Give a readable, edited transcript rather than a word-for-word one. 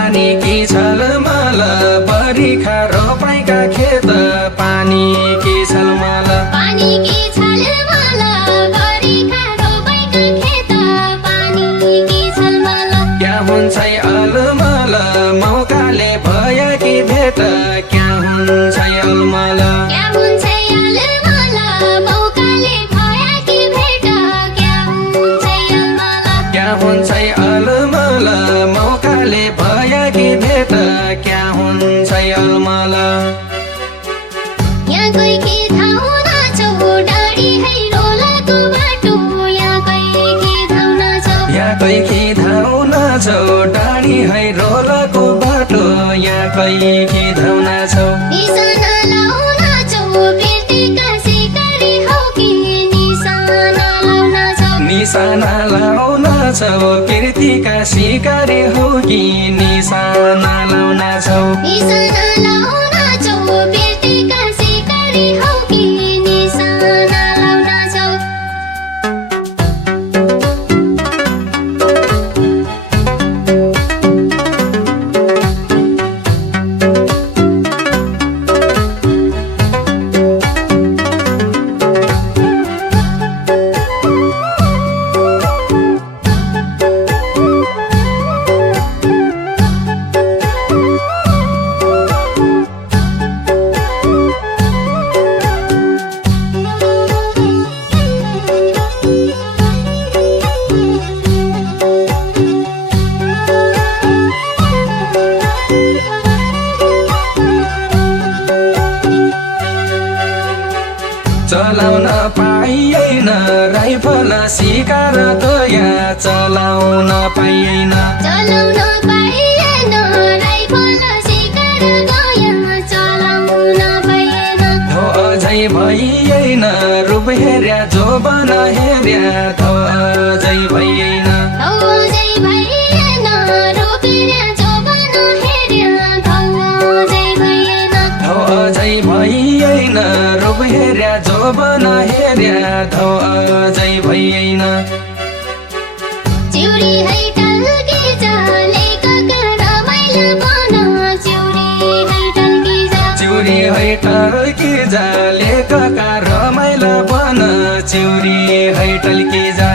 पानी की छलमल बरिखा रोपाइका खेत पानी की छलमल पानी की छलमल बरिखा रोपाइका खेत पानी की छलमल क्या हुन्छ अलमल मौकाले भयो कि भेट क्या हुन्छ अलमल क्या हुन्छ अलमल मौकाले भयो कि भेट क्या हुन्छ अलमल क्या हुन्छ अलमल मौकाले भयो कि भेट क्या हुन्छ अलमल यहाँ कोही के थाहा नछौ डाँडी है रोलाको बाटो यहाँ कोही के थाहा नछौ यहाँ कोही के थाहा नछौ डाँडी है रोलाको बाटो यहाँ कोही के थाहा नछौ निशाना लाउन छौ बिर्तीका सिकारी हौ कि निशाना लाउन छौ निशाना लाउन छौ कृतिका सिकारी हो कि निशाना लाउन छौ निशाना लाउन छौ बिर्तीका सिकारी हौ कि निशाना लाउन छौ चलाउन पाइएन राइफल शिकार दया चलाउन पाइएन चलाउन पाइएन राइफल शिकार गया चलाउन पाइएन धो अझै भइएन रूप हेर्या जोबन हेर्या धो अझै भइएन धौ अझै भइएन रोपेर जोबन हेर्या धौ अझै भइएन धो अझै भइएन रूप हेर्या जोबन हेर्या धो अझै भइएन चिउरी है टल्की जाले काका रमाइलो बन चिउरी है टल्की जा चिउरी है टल्की जा लेखका रमाइला बन चिउरी है टल्की जा